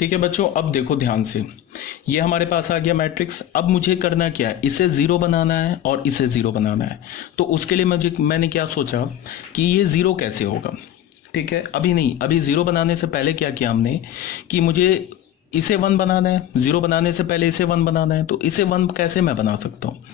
ठीक है बच्चों, अब देखो ध्यान से, ये हमारे पास आ गया मैट्रिक्स। अब मुझे करना क्या है, इसे जीरो बनाना है और इसे जीरो बनाना है। तो उसके लिए मैंने क्या सोचा कि ये जीरो कैसे होगा। ठीक है, अभी नहीं, अभी जीरो बनाने से पहले क्या किया हमने कि मुझे इसे वन बनाना है, जीरो बनाने से पहले इसे वन बनाना है। तो इसे वन कैसे मैं बना सकता हूँ,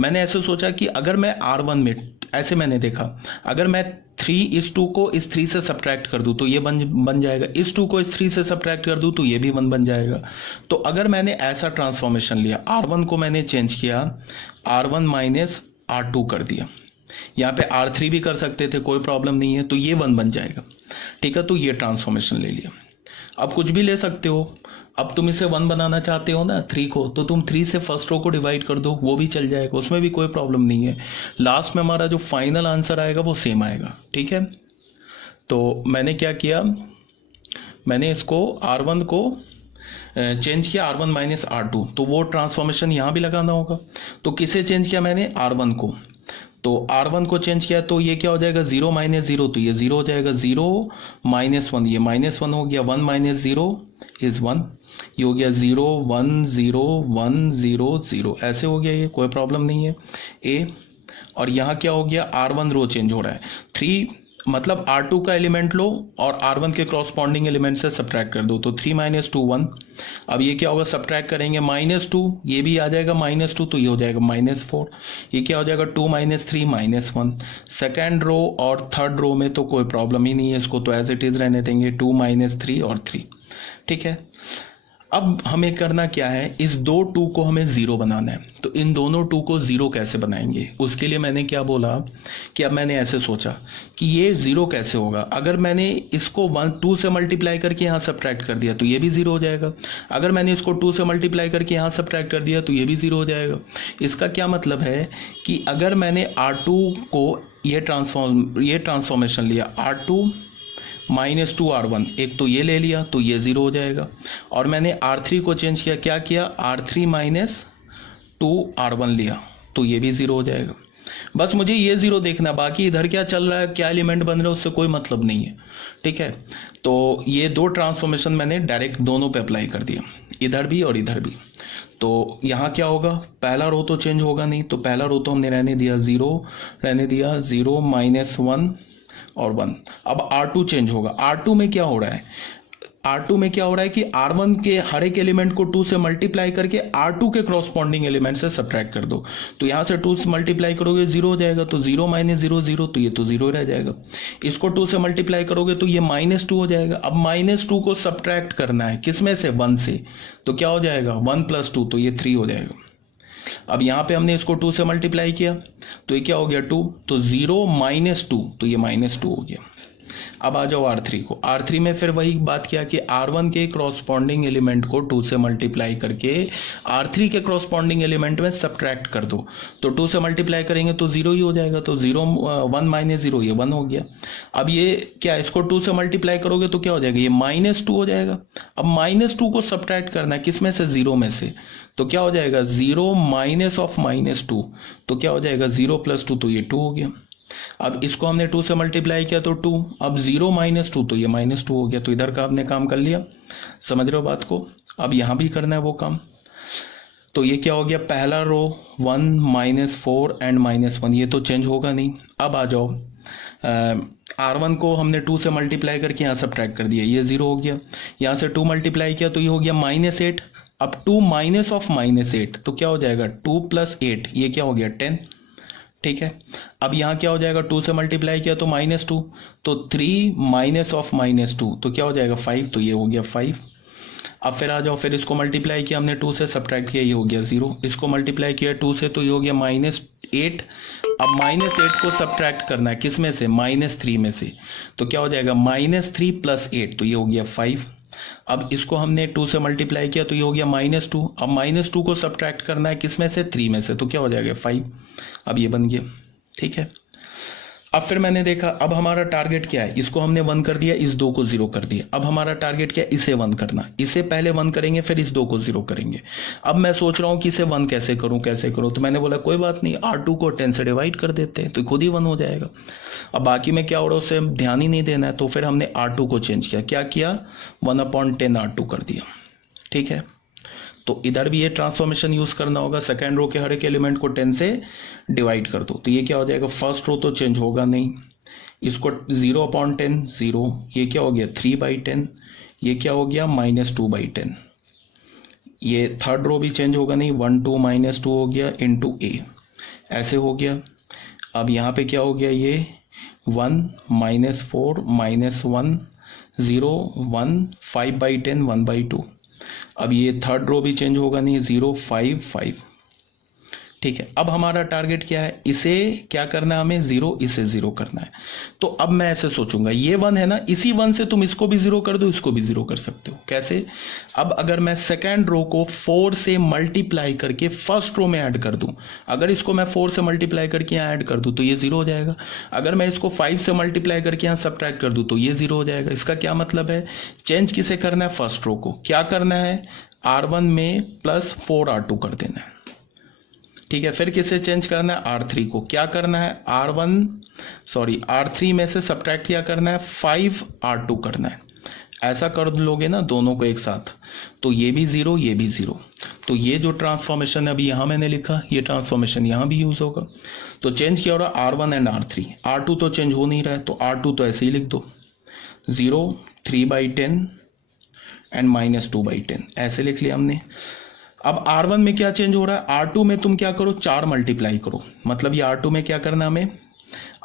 मैंने ऐसे सोचा कि अगर मैं R1 में, ऐसे मैंने देखा, अगर मैं 3:2 को इस 3 से सब्ट्रैक्ट कर दूं तो ये बन जाएगा, इस 2 को इस 3 से सब्ट्रैक्ट कर दूं तो ये भी 1 बन जाएगा। तो अगर मैंने ऐसा ट्रांसफॉर्मेशन लिया, R1 को मैंने चेंज किया R1 माइनस R2 कर दिया, यहाँ पे R3 भी कर सकते थे, कोई प्रॉब्लम नहीं है, तो ये 1 बन जाएगा। ठीक है, तो ये ट्रांसफॉर्मेशन ले लिया। अब कुछ भी ले सकते हो, अब तुम इसे 1 बनाना चाहते हो ना 3 को, तो तुम 3 से फर्स्ट रो को डिवाइड कर दो, वो भी चल जाएगा, उसमें भी कोई प्रॉब्लम नहीं है। लास्ट में हमारा जो फाइनल आंसर आएगा वो सेम आएगा। ठीक है, तो मैंने क्या किया, मैंने इसको R1 को चेंज किया R1 माइनस R2, तो वो ट्रांसफॉर्मेशन यहाँ भी लगाना होगा। तो किसे चेंज किया मैंने, R1 को, तो R1 को चेंज किया तो ये क्या हो जाएगा, 0 माइनस 0, तो ये 0 हो जाएगा, 0 माइनस 1, ये -1 हो गया, 1 माइनस 0 इज 1, ये हो गया 0 1 0 1 0 0, ऐसे हो गया, ये कोई प्रॉब्लम नहीं है ए। और यहाँ क्या हो गया, R1 रो चेंज हो रहा है, 3 मतलब R2 का एलिमेंट लो और R1 के क्रॉसपॉन्डिंग एलिमेंट से सब्ट्रैक्ट कर दो, तो 3 माइनस 2 1। अब ये क्या होगा, सब्ट्रैक्ट करेंगे -2, ये भी आ जाएगा -2, तो ये हो जाएगा -4। ये क्या हो जाएगा, 2 माइनस 3 -1। सेकेंड रो और थर्ड रो में तो कोई प्रॉब्लम ही नहीं है, इसको तो एज इट इज रहने देंगे, 2 माइनस 3 और 3। ठीक है, अब हमें करना क्या है, इस दो 2 को हमें जीरो बनाना है। तो इन दोनों 2 को जीरो कैसे बनाएंगे, उसके लिए मैंने क्या बोला कि अब मैंने ऐसे सोचा कि ये जीरो कैसे होगा। अगर मैंने इसको 2 से मल्टीप्लाई करके यहाँ सब्ट्रैक्ट कर दिया तो ये भी जीरो हो जाएगा, अगर मैंने इसको 2 से मल्टीप्लाई करके यहाँ सब्ट्रैक्ट कर दिया तो ये भी जीरो हो जाएगा। इसका क्या मतलब है कि अगर मैंने R2 को ये ट्रांसफॉर्मेशन लिया, R2 -2 R1, एक तो ये ले लिया तो ये जीरो हो जाएगा, और मैंने R3 को चेंज किया, क्या किया, R3 -2 R1 लिया तो ये भी जीरो हो जाएगा। बस मुझे ये जीरो देखना, बाकी इधर क्या चल रहा है, क्या एलिमेंट बन रहे हैं, उससे कोई मतलब नहीं है। ठीक है, तो ये दो ट्रांसफॉर्मेशन मैंने डायरेक्ट दोनों पे अप्लाई कर दिया, इधर भी और इधर भी। तो यहाँ क्या होगा, पहला रो तो चेंज होगा नहीं, तो पहला रो तो हमने रहने दिया 0, रहने दिया 0 -1 और 1। अब R2 चेंज होगा, R2 में क्या हो रहा है, R2 में क्या हो रहा है कि R1 के हर एक एलिमेंट को 2 से मल्टीप्लाई करके R2 के क्रॉसपॉन्डिंग एलिमेंट से सब्ट्रैक्ट कर दो, तो यहां से 2 से मल्टीप्लाई करोगे 0 हो जाएगा, तो 0 माइनस 0 0, तो ये तो 0 रह जाएगा। इसको 2 से मल्टीप्लाई करोगे तो ये -2 हो जाएगा। अब -2 को सब्ट्रैक्ट करना है किसमें से, 1 से, तो क्या हो जाएगा 1 + 2, तो ये 3 हो जाएगा। अब यहां पे हमने इसको 2 से मल्टीप्लाई किया तो ये क्या हो गया 2, तो 0 - 2, तो ये -2 हो गया। अब आ जाओ R3 को, R3 में फिर वही बात किया कि R1 के क्रॉसपॉन्डिंग एलिमेंट को 2 से मल्टीप्लाई करके R3 के क्रॉसपॉन्डिंग एलिमेंट में सब्ट्रैक्ट कर दो, तो 2 से मल्टीप्लाई करेंगे तो 0 ही हो जाएगा, तो 0 1 - 0 ये 1 हो गया। अब ये क्या, इसको 2 से मल्टीप्लाई करोगे तो क्या हो जाएगा, ये -2 हो जाएगा। अब -2 को सब्ट्रैक्ट करना है किस में से, 0 में से, तो क्या हो जाएगा 0 माइनस ऑफ -2, तो क्या हो जाएगा 0 + 2, तो ये 2 हो गया। अब इसको हमने 2 से मल्टीप्लाई किया तो 2, अब 0 - 2, तो ये -2 हो गया। तो इधर का आपने काम कर लिया, समझ रहे हो बात को। अब यहां भी करना है वो काम, तो ये क्या हो गया, पहला रो 1 -4 एंड -1, ये तो चेंज होगा नहीं। अब आ जाओ, R1 को हमने 2 से मल्टीप्लाई करके यहाँ सब्ट्रैक्ट कर दिया, ये 0 हो गया। यहाँ से 2 मल्टीप्लाई किया तो ये हो गया -8। अब 2 माइनस ऑफ -8, तो क्या हो जाएगा 2 + 8, ये क्या हो गया 10। ठीक है, अब यहाँ क्या हो जाएगा, 2 से मल्टीप्लाई किया तो -2, तो 3 माइनस ऑफ -2, तो क्या हो जाएगा 5, तो ये हो गया 5। अब फिर आ जाओ, फिर इसको मल्टीप्लाई किया हमने 2 से, सब्ट्रैक्ट किया, ये हो गया 0। इसको मल्टीप्लाई किया 2 से, तो ये हो गया -8। अब -8 को सब्ट्रैक्ट करना है किस में से, -3 में से, तो क्या हो जाएगा -3 + 8, तो ये हो गया 5। अब इसको हमने 2 से मल्टीप्लाई किया तो ये हो गया -2। अब -2 को सब्ट्रैक्ट करना है किस में से, 3 में से, तो क्या हो जाएगा 5। अब ये बन गया। ठीक है, अब फिर मैंने देखा, अब हमारा टारगेट क्या है, इसको हमने 1 कर दिया, इस 2 को 0 कर दिया। अब हमारा टारगेट क्या है, इसे 1 करना। इसे पहले 1 करेंगे, फिर इस 2 को 0 करेंगे। अब मैं सोच रहा हूं कि इसे 1 कैसे करूं, तो मैंने बोला कोई बात नहीं, R2 को 10 से डिवाइड कर देते हैं तो खुद ही 1 हो जाएगा। अब बाकी में क्या हो रहा है उसे ध्यान ही नहीं देना है, तो फिर हमने R2 को चेंज किया। क्या किया, 1/10 R2 कर दिया। ठीक है, तो इधर भी ये ट्रांसफॉर्मेशन यूज करना होगा। सेकेंड रो के हर एक एलिमेंट को 10 से डिवाइड कर दो, तो ये क्या हो जाएगा, फर्स्ट रो तो चेंज होगा नहीं, इसको 0/10 0, ये क्या हो गया 3/10, ये क्या हो गया -2/10। ये थर्ड रो भी चेंज होगा नहीं, 1 2 -2 हो गया इंटू ए, ऐसे हो गया। अब यहाँ पे क्या हो गया, ये 1 -4 -1 0 1 5/10 1/2। अब ये थर्ड रो भी चेंज होगा नहीं, 0 5 5। ठीक है, अब हमारा टारगेट क्या है, इसे क्या करना है हमें 0, इसे 0 करना है। तो अब मैं ऐसे सोचूंगा, ये 1 है ना, इसी 1 से तुम इसको भी 0 कर दो, इसको भी 0 कर सकते हो। कैसे, अब अगर मैं सेकेंड रो को 4 से मल्टीप्लाई करके फर्स्ट रो में ऐड कर दूं, अगर इसको मैं 4 से मल्टीप्लाई करके यहाँ ऐड कर दूं तो ये 0 हो जाएगा। अगर मैं इसको 5 से मल्टीप्लाई करके यहाँ सब्ट्रैक्ट कर दूं तो ये 0 हो जाएगा। इसका क्या मतलब है, चेंज किसे करना है, फर्स्ट रो को। क्या करना है, R1 में +4 R2 कर देना है। ठीक है, फिर किसे चेंज करना है, R3 को। क्या करना है, R3 में से सब्ट्रैक्ट क्या करना है, 5 R2 करना है। ऐसा कर लोगे ना दोनों को एक साथ, तो ये भी 0 ये भी 0। तो ये जो ट्रांसफॉर्मेशन अभी यहां मैंने लिखा, ये ट्रांसफॉर्मेशन यहां भी यूज होगा। तो चेंज किया हो रहा R1 एंड R3, R2 तो चेंज हो नहीं रहा है, तो R2 तो ऐसे ही लिख दो, 0 3/10 एंड -2/10, ऐसे लिख लिया हमने। अब R1 में क्या चेंज हो रहा है, R2 में तुम क्या करो, 4 मल्टीप्लाई करो। मतलब ये R2 में क्या करना हमें,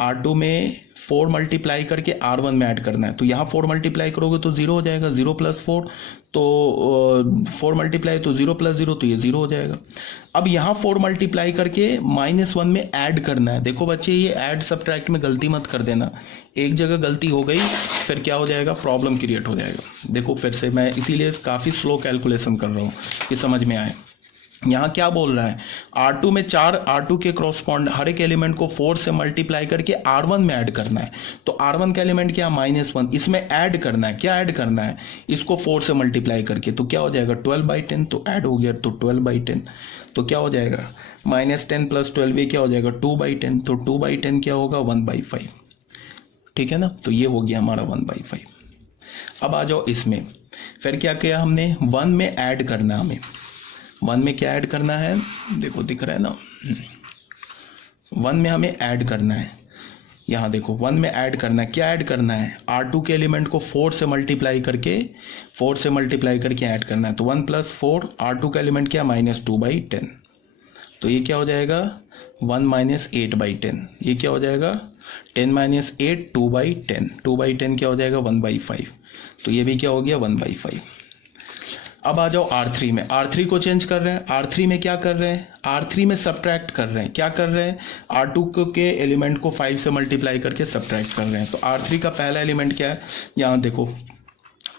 R2 में 4 मल्टीप्लाई करके R1 में ऐड करना है। तो यहाँ 4 मल्टीप्लाई करोगे तो 0 हो जाएगा, 0 + 4 तो 4 मल्टीप्लाई तो 0 + 0 तो ये 0 हो जाएगा। अब यहाँ 4 मल्टीप्लाई करके -1 में ऐड करना है। देखो बच्चे, ये ऐड सब्ट्रैक्ट में गलती मत कर देना, एक जगह गलती हो गई फिर क्या हो जाएगा, प्रॉब्लम क्रिएट हो जाएगा। देखो फिर से मैं इसीलिए काफ़ी स्लो कैलकुलेशन कर रहा हूँ कि समझ में आए। यहाँ क्या बोल रहा है, R2 में 4 R2 के क्रॉसपॉन्ड हर एक एलिमेंट को 4 से मल्टीप्लाई करके R1 में ऐड करना है। तो R1 का एलिमेंट क्या, -1, इसमें ऐड करना है। क्या ऐड करना है, इसको 4 से मल्टीप्लाई करके, तो क्या हो जाएगा 12/10, तो ऐड हो गया तो 12/10। तो क्या हो जाएगा, -10 + 12 ये क्या हो जाएगा 2/10, तो 2/10 क्या होगा 1/5। ठीक है ना, तो ये हो गया हमारा 1/5। अब आ जाओ इसमें, फिर क्या किया हमने, 1 में ऐड करना, हमें 1 में क्या ऐड करना है, देखो दिख रहा है ना, 1 में हमें ऐड करना है। यहाँ देखो 1 में ऐड करना है, क्या ऐड करना है, R2 के एलिमेंट को 4 से मल्टीप्लाई करके ऐड करना है। तो 1 + 4 R2 का एलिमेंट क्या, -2/10, तो ये क्या हो जाएगा 1 - 8/10, ये क्या हो जाएगा 10 - 8 2/10, 2/10 क्या हो जाएगा 1/5, तो ये भी क्या हो गया 1/5। अब आ जाओ R3 में, R3 को चेंज कर रहे हैं। R3 में क्या कर रहे हैं, R3 में सब्ट्रैक्ट कर रहे हैं। क्या कर रहे हैं, R2 के एलिमेंट को 5 से मल्टीप्लाई करके सब्ट्रैक्ट कर रहे हैं। तो R3 का पहला एलिमेंट क्या है, यहाँ देखो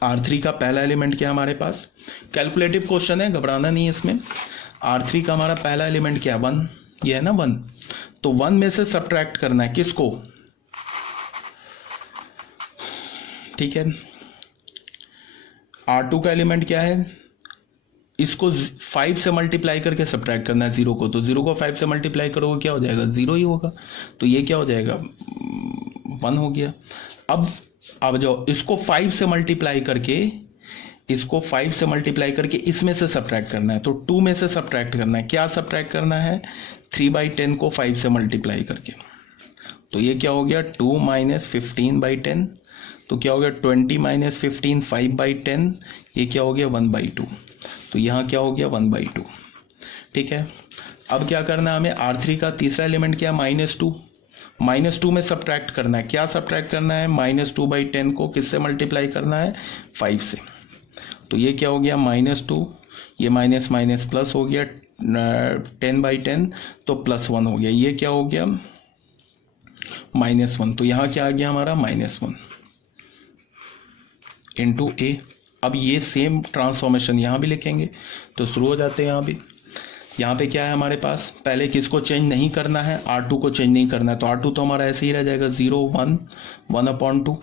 R3 का पहला एलिमेंट क्या है हमारे पास, कैलकुलेटिव क्वेश्चन है, घबराना नहीं है इसमें। R3 का हमारा पहला एलिमेंट क्या है 1, ये है ना 1, तो 1 में से सब्ट्रैक्ट करना है किसको, ठीक है। R2 का एलिमेंट क्या है, इसको 5 से मल्टीप्लाई करके सब्ट्रैक्ट करना है 0 को, तो 0 को 5 से मल्टीप्लाई करोगे क्या हो जाएगा 0 ही होगा, तो ये क्या हो जाएगा 1 हो गया। अब जो इसको 5 से मल्टीप्लाई करके इसमें से सब्ट्रैक्ट करना है, तो 2 में से सब्ट्रैक्ट करना है। क्या सब्ट्रैक्ट करना है, 3/10 को 5 से मल्टीप्लाई करके, तो ये क्या हो गया 2 - 15/10, तो क्या हो गया 20 - 15 5/10, ये क्या हो गया 1/2, तो यहाँ क्या हो गया 1/2। ठीक है, अब क्या करना है हमें, R3 का तीसरा एलिमेंट क्या है -2 में सब्ट्रैक्ट करना है। क्या सब्ट्रैक्ट करना है, -2/10 को किससे मल्टीप्लाई करना है 5 से, तो ये क्या हो गया -2, ये माइनस माइनस प्लस हो गया 10/10, तो +1 हो गया, ये क्या हो गया -1, तो यहाँ क्या आ गया हमारा -1 इंटू ए। अब ये सेम ट्रांसफॉर्मेशन यहाँ भी लिखेंगे, तो शुरू हो जाते हैं यहाँ भी। यहाँ पे क्या है हमारे पास, पहले किसको चेंज नहीं करना है, R2 को चेंज नहीं करना है, तो R2 तो हमारा ऐसे ही रह जाएगा 0 1 1/2।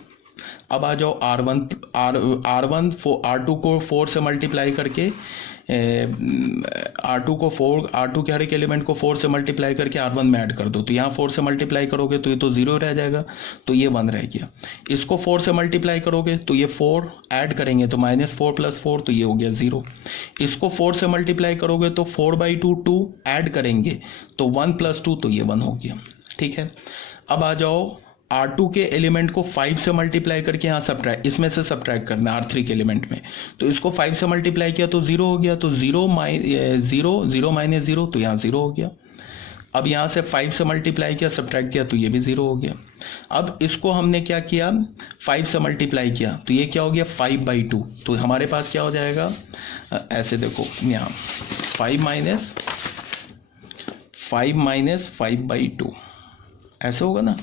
अब आ जाओ R1 R2 को 4 से मल्टीप्लाई करके R2 के हर एक एलिमेंट को 4 से मल्टीप्लाई करके R1 में ऐड कर दो, तो यहाँ 4 से मल्टीप्लाई करोगे तो ये तो 0 रह जाएगा, तो ये 1 रह गया। इसको 4 से मल्टीप्लाई करोगे तो ये 4 ऐड करेंगे तो -4 + 4 तो ये हो गया 0। इसको 4 से मल्टीप्लाई करोगे तो 4/2 2 ऐड करेंगे तो 1 + 2 तो ये 1 हो गया। ठीक है, अब आ जाओ R2 के एलिमेंट को 5 से मल्टीप्लाई करके यहाँ सब्ट्रैक्ट, इसमें से सब्ट्रैक्ट करना है R3 के एलिमेंट में, तो इसको 5 से मल्टीप्लाई किया तो 0 हो गया, तो 0 -0 तो यहाँ 0 हो गया। अब यहाँ से 5 से मल्टीप्लाई किया, सब्ट्रैक्ट किया तो ये भी 0 हो गया। अब इसको हमने क्या किया, 5 से मल्टीप्लाई किया तो ये क्या हो गया 5/2, तो हमारे पास क्या हो जाएगा, ऐसे देखो यहाँ 5 5/2 ऐसे होगा ना।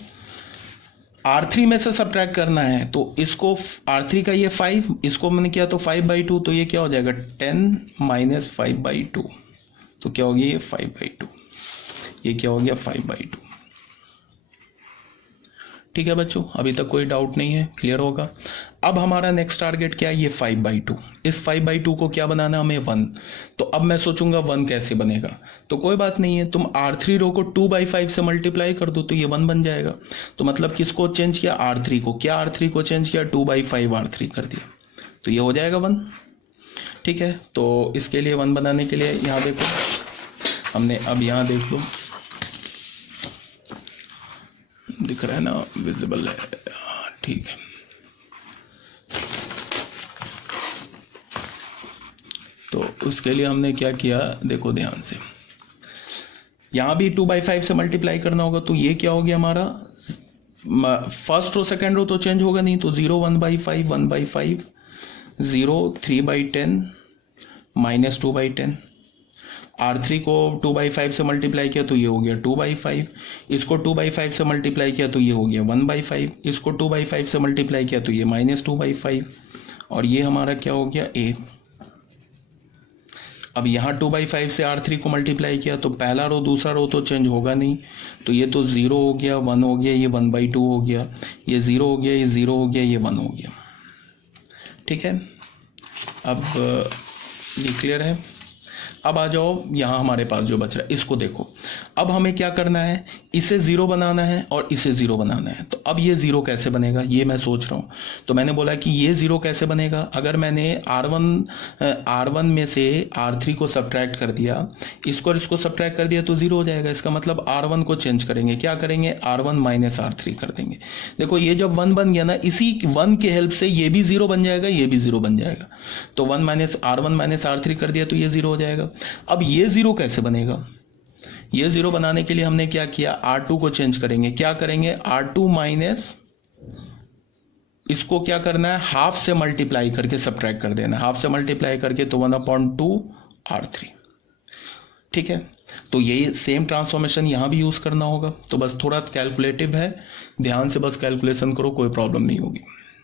R3 में से सब्ट्रैक्ट करना है तो इसको R3 का ये 5, इसको मैंने किया तो 5/2, तो ये क्या हो जाएगा 10 - 5/2, तो क्या हो गया ये 5/2, ये क्या हो गया 5/2। ठीक है बच्चों, अभी तक कोई डाउट नहीं है, क्लियर होगा। अब हमारा नेक्स्ट टारगेट क्या है, ये 5/2। इस 5/2 को क्या बनाना है हमें 1, तो अब मैं सोचूंगा 1 कैसे बनेगा, तो कोई बात नहीं है, तुम R3 रो को 2/5 से मल्टीप्लाई कर दो तो ये 1 बन जाएगा। तो मतलब किसको चेंज किया, R3 को, क्या R3 को चेंज किया, 2/5 R3 कर दिया, तो ये हो जाएगा 1। ठीक है, तो इसके लिए 1 बनाने के लिए यहाँ देखो हमने, अब यहाँ देख लो दिख रहा है ना, विजिबल है, ठीक है। तो उसके लिए हमने क्या किया, देखो ध्यान से, यहां भी 2/5 से मल्टीप्लाई करना होगा, तो ये क्या हो गया हमारा, फर्स्ट रो सेकेंड रो तो चेंज होगा नहीं, तो 0 1/5 1/5 0 3/10 -2/10। R3 को 2/5 से मल्टीप्लाई किया तो ये हो गया 2/5, इसको 2/5 से मल्टीप्लाई किया तो ये हो गया 1/5, इसको 2/5 से मल्टीप्लाई किया तो ये -2/5, और ये हमारा क्या हो गया A। अब यहाँ 2/5 से R3 को मल्टीप्लाई किया तो पहला रो दूसरा रो तो चेंज होगा नहीं, तो ये तो 0 हो गया, 1 हो गया, ये 1/2 हो गया, ये 0 हो गया, ये 0 हो गया, ये 1 हो गया। ठीक है, अब ये क्लियर है। अब आ जाओ यहाँ हमारे पास जो बच रहा है इसको देखो, अब हमें क्या करना है, इसे 0 बनाना है और इसे 0 बनाना है। तो अब ये 0 कैसे बनेगा ये मैं सोच रहा हूँ, तो मैंने बोला कि ये 0 कैसे बनेगा, अगर मैंने R1 में से R3 को सब्ट्रैक्ट कर दिया, इसको और इसको सब्ट्रैक्ट कर दिया तो 0 हो जाएगा। इसका मतलब R1 को चेंज करेंगे, क्या करेंगे, R1 - R3 कर देंगे। देखो ये जब 1 बन गया ना, इसी 1 के हेल्प से ये भी 0 बन जाएगा, ये भी 0 बन जाएगा, तो R1 - R3 कर दिया तो ये 0 हो जाएगा। अब ये 0 कैसे बनेगा, ये 0 बनाने के लिए हमने क्या किया, R2 को चेंज करेंगे, क्या करेंगे, R2 माइनस इसको क्या करना है, हाफ से मल्टीप्लाई करके सब्ट्रैक्ट कर देना, हाफ से मल्टीप्लाई करके तो 1/2 R3। ठीक है, तो यही सेम ट्रांसफॉर्मेशन यहां भी यूज करना होगा, तो बस थोड़ा कैलकुलेटिव है, ध्यान से बस कैलकुलेशन करो, कोई प्रॉब्लम नहीं होगी।